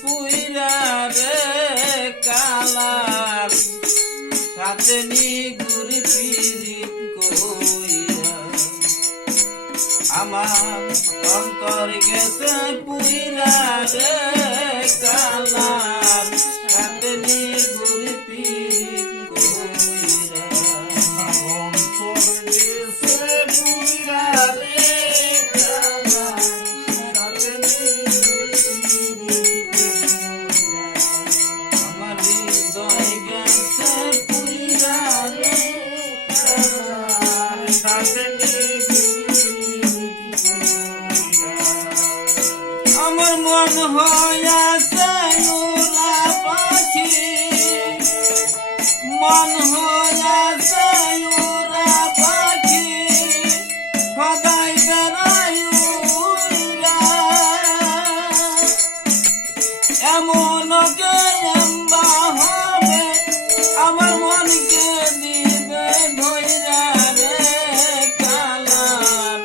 পুইরা রে কালার সাথে নিগুর পিরিত কইরা আমার অন্তর গেছে পুইরা রে কালার সাথে নিগুর পিরিত কইরা অন্তর গেছে পুইরা রে আমার মন হইয়াছে উড়া পাখি, মন হইয়াছে উড়া পাখি, সদাই বেড়াই উড়া এমন গেম্বা হবে আমার মনকে দিবে ধৈরা রে কালার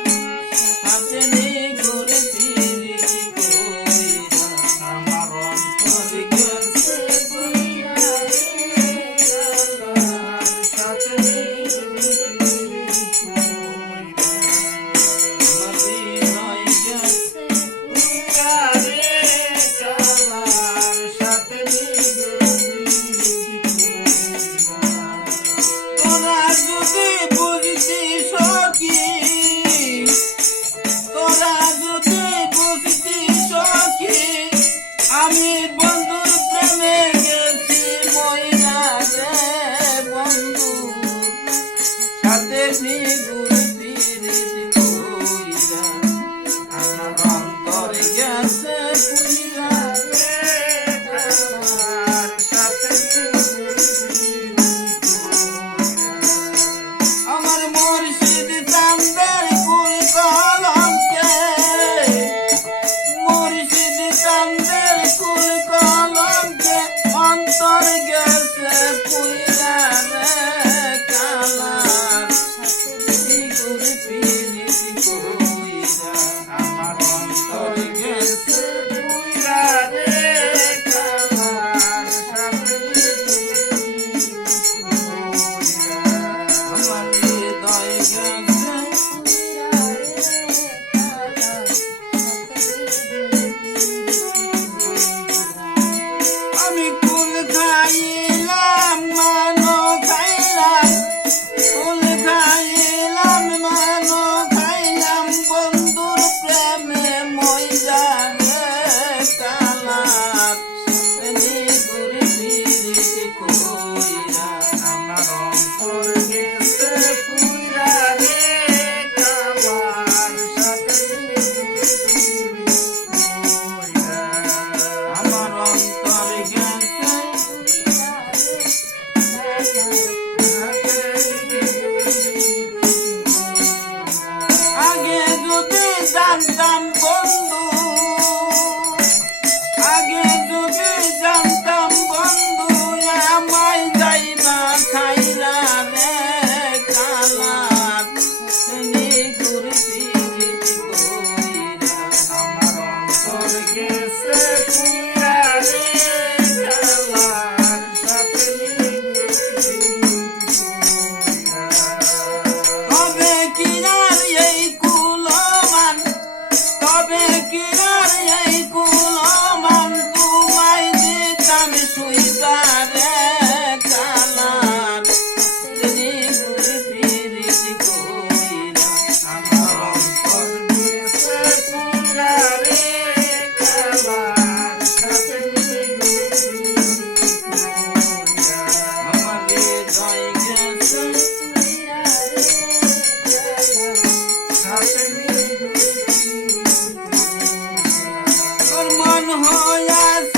হাতে নিগুর পিরিত কইরা আমার অন্তর গেছে পুইরা রে কালার সাথে নিগুর পিরিত কইরা আমার হৃদয় গেছে পুইরা রে কালার সাথে নিগুর পিরিত কইরা তোরা যদি বুঝতি সখী, তোরা যদি বুঝতি সখী আমি বন্ধুর প্রেমে গেছি মইরা রে বন্ধু সাথে নিগুর পিরিত কইরা আমার অন্তর গেছে পুইরা রে কালার সাথে নিগুর পিরিত কইরা আমার মুর্শিদ চাঁদের কুল কলমকে, মুর্শিদ চাঁদের কুল কলমকে অন্তর গেছে পুইরা রে কালার নিগুর পিরিত কইরা আমার অন্তর গেছে পুইরা রে কালার সাথে নিগুর পিরিত কইরা আমার হৃদয় গেছে পুইরা রে কালার সাথে নিগুর পিরিত কইরা আমি কুল খাইলাম মানো খাইলাম, কুল খাইলাম মানো খাইলাম বন্ধুর প্রেমে মইরা রে কালার নিগুর পিরিত কইরা আমার অন্তর গেছে পুইরা রে কালার সাথে নিগুর পিরিত কইরা আমার অন্তর গেছে পুইরা রে আগে যদি জানতাম বন্ধু, আগে যদি জানতাম বন্ধু আমায় যাইবা খাইলা রে কালার নিগুর পিরিত কইরা আমার অন্তর গেছে পুইরা রে কালার সাথে নিগুর পিরিত কইরা তবে কি আর এই কুলমান, তবে কি আর এই কুলমান তোমায় দিতাম শুইবা রে কালার নিগুর পিরিত কইরা আমার অন্তর গেছে পুইরা রে কালার সাথে নিগুর পিরিত কইরা আমার হৃদয় গেছে পুইরা রে কালার সাথে নিগুর পিরিত কইরা তোর মন হইয়াছে